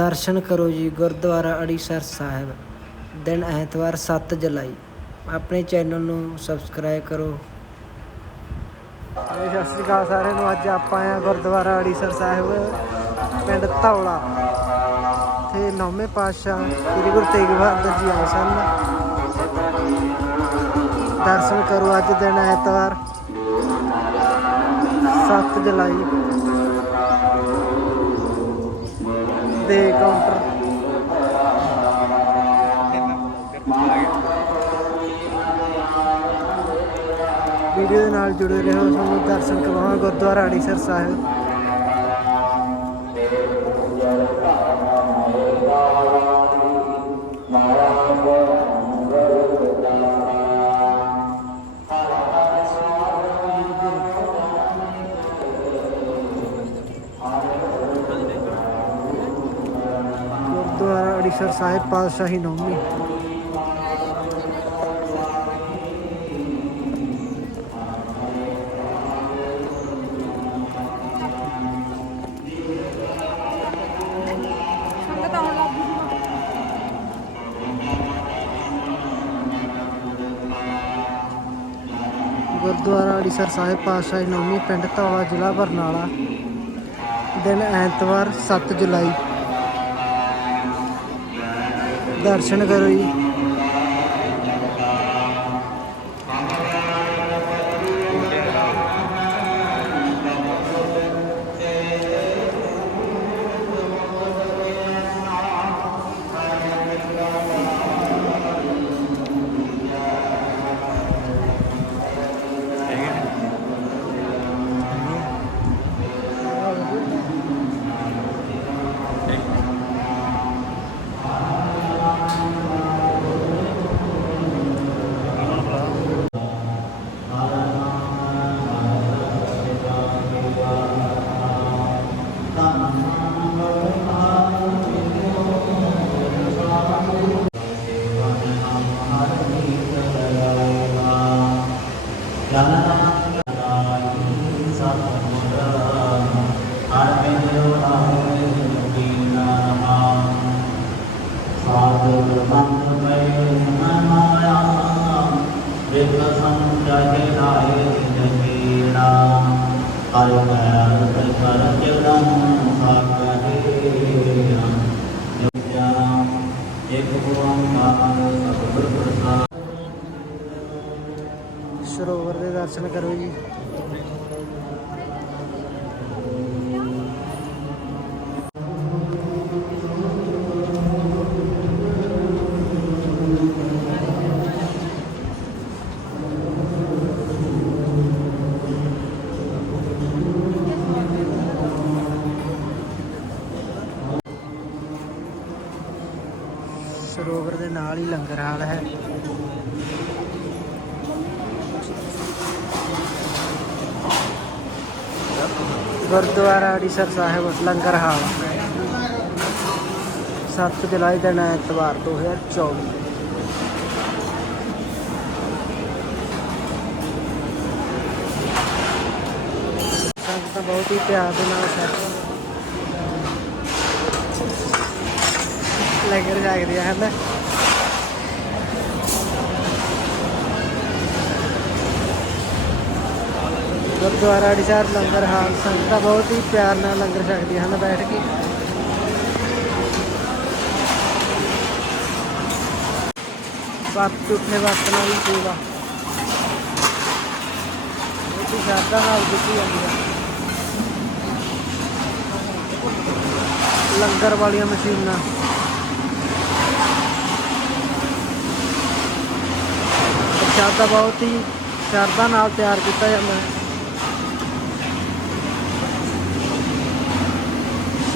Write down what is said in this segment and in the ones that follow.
ਦਰਸ਼ਨ ਕਰੋ ਜੀ ਗੁਰਦੁਆਰਾ ਅੜੀਸਰ ਸਾਹਿਬ। ਦਿਨ ਐਤਵਾਰ 7 ਜੁਲਾਈ। ਆਪਣੇ ਚੈਨਲ ਨੂੰ ਸਬਸਕ੍ਰਾਈਬ ਕਰੋ। ਸਤਿ ਸ਼੍ਰੀ ਅਕਾਲ ਸਾਰਿਆਂ ਨੂੰ। ਅੱਜ ਆਪਾਂ ਆਏ ਹਾਂ ਗੁਰਦੁਆਰਾ ਅੜੀਸਰ ਸਾਹਿਬ, ਪਿੰਡ ਧੌਲਾ। ਤੇ ਨੌਵੇਂ ਪਾਤਸ਼ਾਹ ਸ੍ਰੀ ਗੁਰੂ ਤੇਗ ਬਹਾਦਰ ਜੀ ਆਏ ਸਨ। ਦਰਸ਼ਨ ਕਰੋ ਅੱਜ ਦਿਨ ਐਤਵਾਰ 7 ਜੁਲਾਈ। ਦੇ ਕਾਊਂਟਰ ਵੀਡੀਓ ਦੇ ਨਾਲ ਜੁੜੇ ਰਹੋ। ਤੁਹਾਨੂੰ ਦਰਸ਼ਨ ਕਰਵਾਵਾਂ ਗੁਰਦੁਆਰਾ ਅੜੀਸਰ ਸਾਹਿਬ। ਅੜੀਸਰ ਸਾਹਿਬ ਪਾਤਸ਼ਾਹੀ ਨੌਮੀ ਗੁਰਦੁਆਰਾ ਅੜੀਸਰ ਸਾਹਿਬ ਪਾਤਸ਼ਾਹੀ ਨੌਮੀ ਪਿੰਡ ਧੌਲਾ ਜ਼ਿਲ੍ਹਾ ਬਰਨਾਲਾ। ਦਿਨ ਐਤਵਾਰ 7 ਜੁਲਾਈ। ਦਰਸ਼ਨ ਕਰੋ ਜੀ। ਇੱਕ ਓੰਕਾਰ ਸਤਿਗੁਰ ਪ੍ਰਸਾਦ ਸਰੋਵਰ ਦੇ ਦਰਸ਼ਨ ਕਰੋ ਜੀ। ਸਰੋਵਰ ਦੇ ਨਾਲ ਹੀ ਲੰਗਰ ਹਾਲ ਹੈ। ਗੁਰਦੁਆਰਾ ਅੜੀਸਰ ਸਾਹਿਬ, ਲੰਗਰ ਹਾਲ। 7 ਜੁਲਾਈ ਦਿਨ ਐਤਵਾਰ 2024 ਸੰਗਤਾਂ ਬਹੁਤ ਹੀ ਪਿਆਰ ਦੇ ਨਾਲ ਸਰ ਲੰਗਰ ਜਾਗਦੀਆਂ ਹਨ? ਗੁਰਦੁਆਰਾ ਅੜੀਸਰ ਲੰਗਰ ਹਾਲ ਸੰਗਤਾਂ ਬਹੁਤ ਹੀ ਪਿਆਰ ਨਾਲ ਲੰਗਰ ਛਕਦੀਆਂ ਹਨ ਬੈਠ ਕੇ। ਵਕਤ ਉੱਠੇ ਵਕਤ ਨਾਲ ਵੀ ਸੇਵਾ। ਬਹੁਤ ਸ਼ਰਧਾ ਨਾਲ ਦਿੱਤੀ ਜਾਂਦੀ ਹੈ। ਲੰਗਰ ਵਾਲੀਆਂ ਮਸ਼ੀਨਾਂ। ਪ੍ਰਸ਼ਾਦਾ ਬਹੁਤ ਹੀ ਸ਼ਰਧਾ ਨਾਲ ਤਿਆਰ ਕੀਤਾ ਜਾਂਦਾ ਹੈ।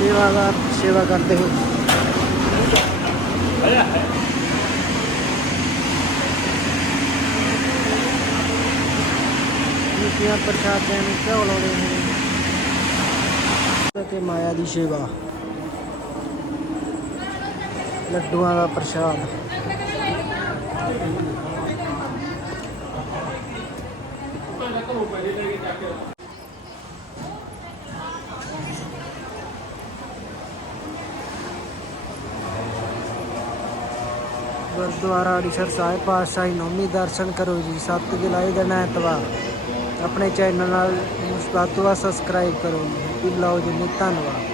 ਸੇਵਾਦਾਰ ਸੇਵਾ ਕਰਦੇ ਹੋਏ ਨਿਤਿਆ ਪ੍ਰਸ਼ਾਦਿਆਂ ਨੂੰ ਘਿਓ ਲਾਉਣੇ ਹੋਏ ਤੇ ਮਾਇਆ ਦੀ ਸੇਵਾ। ਲੱਡੂਆਂ ਦਾ ਪ੍ਰਸ਼ਾਦ। ਗੁਰਦੁਆਰਾ ਅੜੀਸਰ ਸਾਹਿਬ ਪਾਤਸ਼ਾਹੀ ਨੌਮੀ ਦਰਸ਼ਨ ਕਰੋ ਜੀ 7 ਜੁਲਾਈ ਦਿਨ ਐਤਵਾਰ। ਆਪਣੇ ਚੈਨਲ ਨਾਲ ਵੱਧ ਤੋਂ ਸਬਸਕ੍ਰਾਈਬ ਕਰੋ ਜੀ। ਹੈਪੀ ਬਲੌਗ ਜੀ, ਧੰਨਵਾਦ।